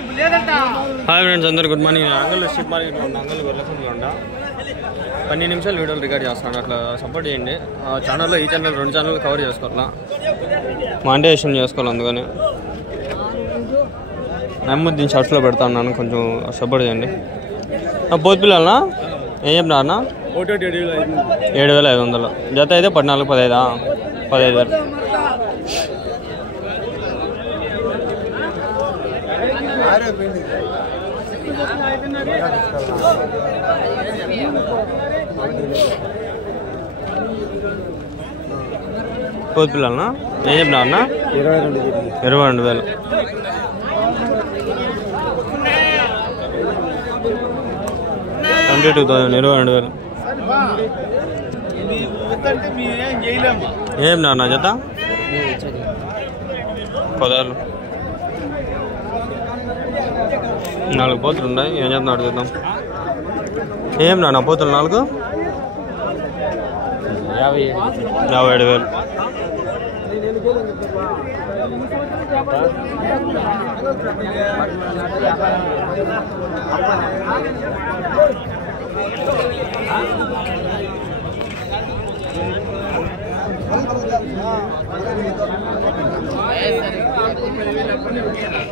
Hi friends, అందరు good morning. అంగల్ ship మార్కెట్లో ఉన్న అంగల్ గొర్రెసంలో ఉండ 12 నిమిషాలు వీడియోలు రికార్డ్ చేస్తాను. అట్లా సపోర్ట్ చేయండి. ఆ ఛానల్లో ఈ ఛానల్ 2 ఛానల్ కవర్ చేసుకోవాలా, మానిటైజేషన్ చేసుకోవాలి. అందుకని నమ్ముద్దీన్ షర్ట్స్లో పెడతా ఉన్నాను, కొంచెం సపోర్ట్ చేయండి. పోతు పిల్లలనా ఏం చెప్పినారన్నా? 7,500 జత అయితే 14,15,000. పోతు పిల్లలనా ఏం చెప్పినారన్నా? 22,000. 22,000. ఏం నాన్న జత 16. 4 పోతులు ఉన్నాయి. ఏం చెప్తున్నా అడుగుతాం. ఏం నాన్న పోతులు 4? 57,000.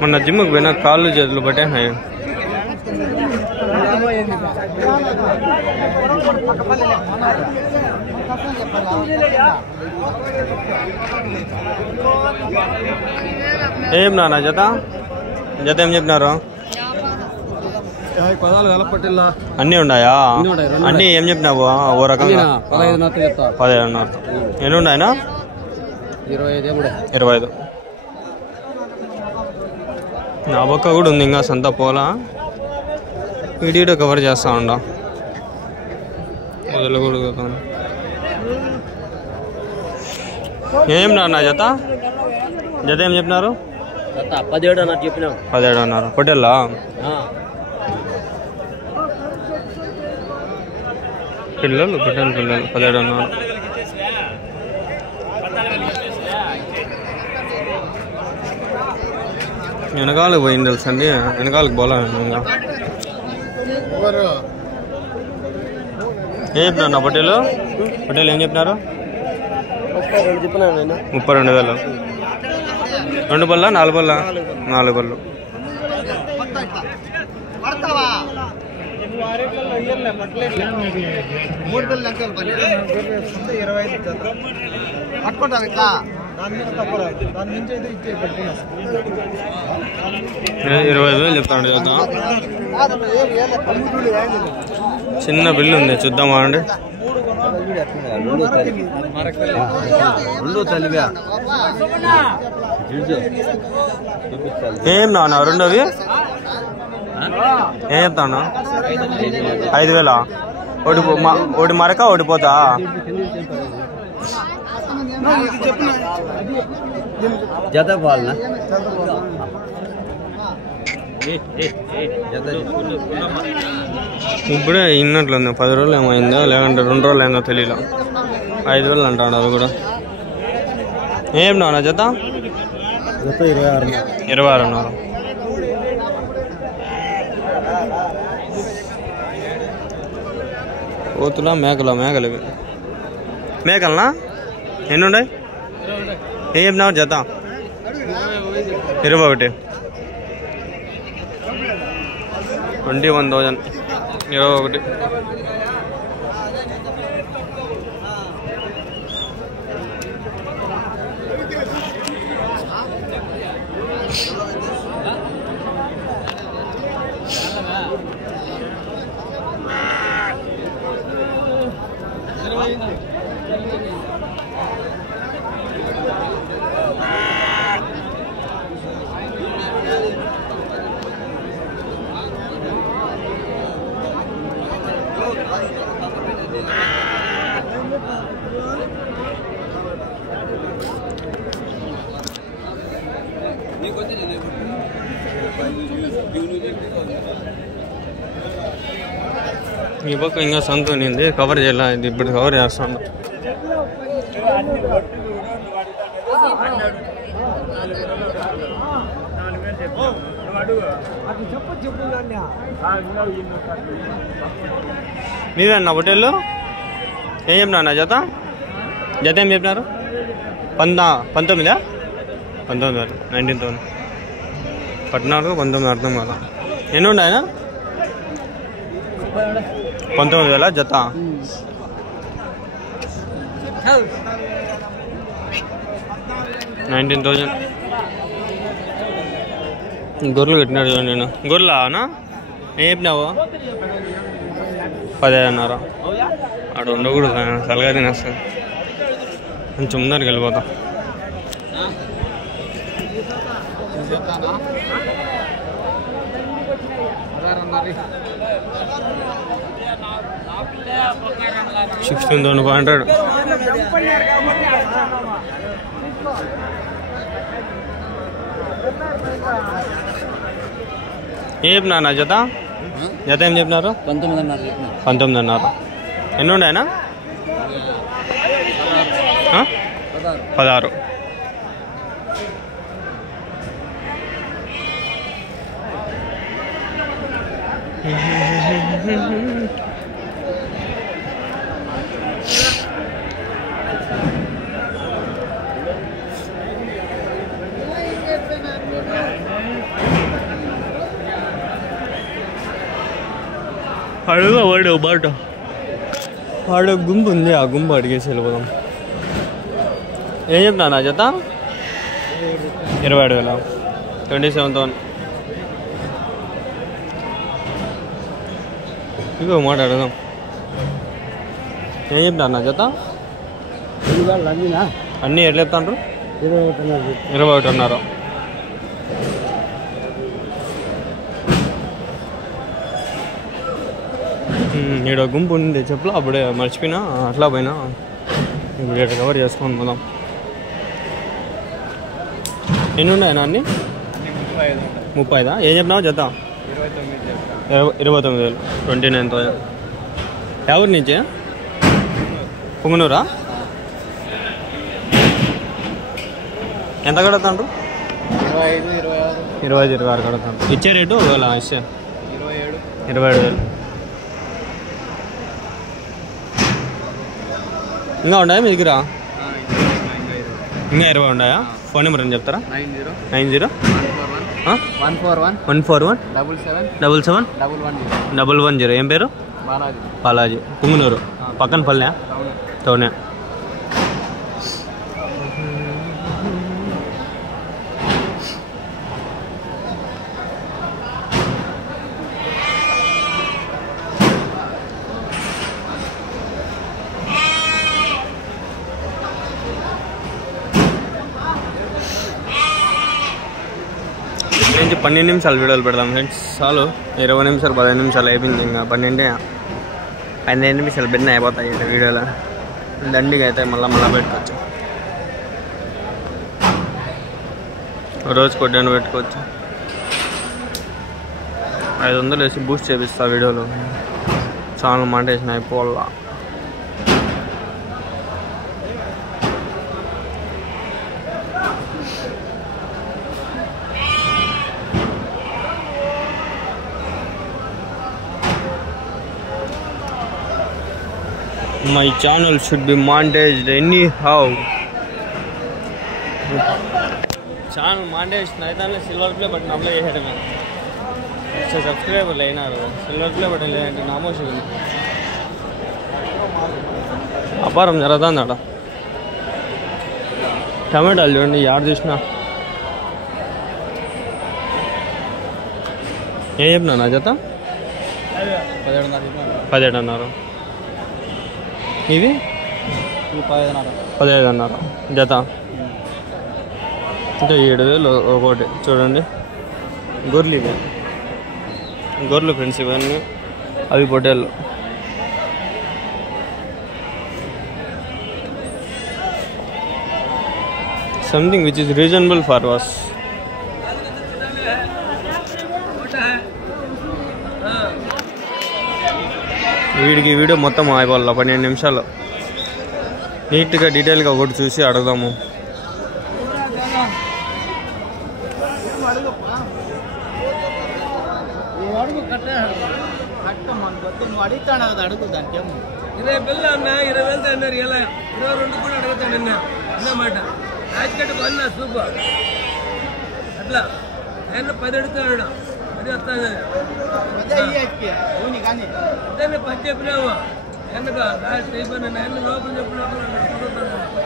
మొన్న జిమ్కి పోయినా కాళ్ళు చేతులు పట్టేసినాయి. ఏం నాన్న జత ఏం చెప్పినారు? అన్నీ ఉన్నాయా? అన్నీ ఏం చెప్పినావు? ఓ రకంగా 15,500. ఎన్ని ఉన్నాయనా? 25. నా పక్క కూడా ఉంది, ఇంకా సంత పోలా. వీడియో కవర్ చేస్తా ఉండ వదలకూడదు. ఏం నాన్న జత ఏం చెప్పినారు? 17 అన్నారు చెప్పినాం. 17 అన్నారు. పొట్టెల్లా పిల్లలు పొట్టెల పిల్లలు 17 అన్నారు. వెనకాలకు పోయింది తెలుసండి, వెనకాలకు పోలా. ఇంకా ఏం చెప్పినారు? పొట్టేలు ఏం చెప్పినారు? 32,000. 2 బల్ల 4 బల్ల? 4 బళ్ళు. $20,000 చెప్తాడు. చిన్న బిల్లు ఉంది, చూద్దామా అండి. ఏం నాన్న రెండోవి ఏం చెప్తాను? 5,000. ఒకటి మరక ఒకటి పోతా. జత బాల్నా ఇప్పుడే ఇన్నట్లుంది. 10 రోజులు ఏమైందో, లేదంటే 2 రోజులు అయిందో తెలియదు. 5,000 అంటాడు అది కూడా. ఏం నాన్న జత 26 అన్నారు. పోతులా మేకలు ఇవి. మేకలనా ఎన్ని ఉన్నాయి? ఏం చెప్పినావు జత? 21. 21,000. 21. ఈ పక్క ఇంకా సంత ఉంది, కవర్ చేయాలి. ఇది ఇప్పుడు కవర్ చేస్తాను. మీవేనా హోటల్లో ఏం చెప్పినా జత జత ఏం చెప్పినారు 19,000 19,000 పట్నాలకు 19 అర్థం కదా ఎన్ని ఉన్నాయా 19,000 జత 19,000 గొర్రెలు కట్టినాడు చూడండి నేను గొర్రెలానా ఏం చెప్పినావు 15,500 ఆడ ఉండకూడదు సలగా తినేస్తాను కొంచెం ముందరికి వెళ్ళిపోతాం $16,500 ఏం చెప్పినా జత జత ఏం చెప్పినారు 19,500 ఎన్ని ఉన్నాయనా 16 అడుగు వాడు బాట వాడు గుంపు ఉంది ఆ గుంపు అడిగేసి వెళ్ళిపోదాం ఏం చెప్తున్నా నా జత 27,000 27,000 ఇంకో మాట అడుగుదాం ఏం చెప్తున్నా నా జత అన్నీ ఎట్లా చెప్తాండ్రు 21,500 ఈడ గుంపు ఉంది చెప్పులు అప్పుడే మర్చిపోయినా అట్లా పోయినా ఇప్పుడు ఇక్కడ కవర్ చేసుకోండి పోదాం ఎన్ని ఉన్నాయన్నా అన్నీ 35 ఏం చెప్పినావు జత 29,000 29,000 ఎవరి నుంచి పుంగనూరా ఎంత కడతాండ్రు 25-26 కడతాను ఇచ్చే రేటు ఒకవేళ ఇచ్చే 27,000 ఇంకా ఉన్నాయా మీ దగ్గర ఇంకా 20 ఉన్నాయా ఫోన్ నెంబర్ అని చెప్తారా 90 141 777 ఏం పేరు బాలాజీ పుంగనూరు పక్కన పల్లె టౌనే నుంచి 12 నిమిషాలు వీడియోలు పెడదాం ఫ్రెండ్స్ చాలు 20 నిమిషాలు 15 నిమిషాలు అయిపోయింది ఇంకా 15 నిమిషాలు పెట్టిన అయిపోతాయి వీడియోలో దండిగా అయితే మళ్ళీ పెట్టుకోవచ్చు రోజు కొట్టాను పెట్టుకోవచ్చు 500 వేసి బూస్ట్ చేపిస్తా వీడియోలో చాలా మాంటేషన్ అయిపోవాలా My channel should be monetized anyhow. Channel monetized naitane silver play button apply cheyadame. So subscriber leinaru silver play button ledante namoshi undi. Aparam jaradandada. Tomato chudandi yaar chusna. Em chepna na jata 17,500 ఇవి 15,500 జత అంటే 7,000 ఒకటి చూడండి గొర్రెలు ఇవి గొర్రెలు friends ఇవన్నీ అవి పొట్టేళ్ళు something which is reasonable for us వీడికి వీడియో మొత్తం అయిపోవాలి 12 నిమిషాలు నీట్గా డీటెయిల్గా ఒకటి చూసి అడుగుదాము అడుగు కట్ట కట్టమని కొత్త నువ్వు అడుగుతాను కదా అడుగు దానికి 20 పిల్లలు అన్న 20,000 అన్నారు ఇలా 22 కూడా అడుగుతాను అన్న అన్నమాట రాజకట్టు అన్న సూపర్ అట్లా ఆయన 10 అడుగుతాడు అది వస్తాను అదే 10 చెప్పినాము ఎందుకు లాస్ట్ అయిపోయినా ఆయన లోపల చెప్పినప్పుడు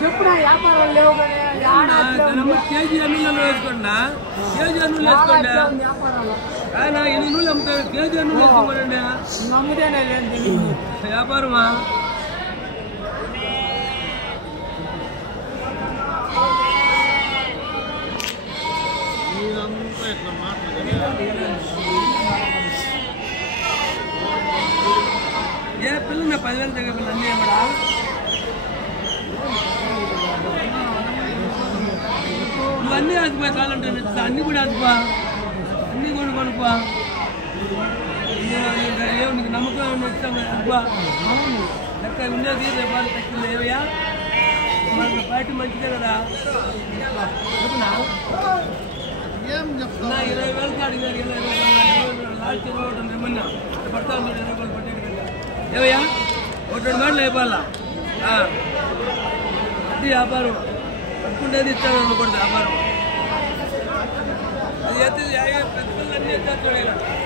చెప్పుడా వ్యాపారం లేవు కేజీ అన్నులు వేసుకోండి కేజీ అన్నులు వేసుకోండి ఆయన 8 నూళ్ళు అమ్ముతారు కేజీ అన్నులు వేసుకోమనండి నమ్ముతేనే లేదు వ్యాపారమా ఏ పిల్లలు 10,000 దగ్గర పిల్లలు అన్నీ ఏమడా నువ్వన్నీ ఆదుపా కావాలంటే అన్ని కూడా ఆదుపా అన్ని కొనుక్కొనుపా నీకు నమ్మకం వచ్చాము అబ్బా లెక్క ఉండేది రేపాలు తగ్గింది ఏవయ్యా మన పార్టీ మంచిదే కదా ఏం చెప్తా 20,000 అడిగారు 20,000 లాస్ట్ 20 రేమన్నా పడతా 20 రూపాయలు పట్టేది ఏవయ్యా 1 మాటలు అయిపోవాలా అది వ్యాపారం పట్టుకుంటేది ఇస్తాను అనుకోండి వ్యాపారం అది ఎత్తి పెద్ద పిల్లలన్నీ ఎత్తారు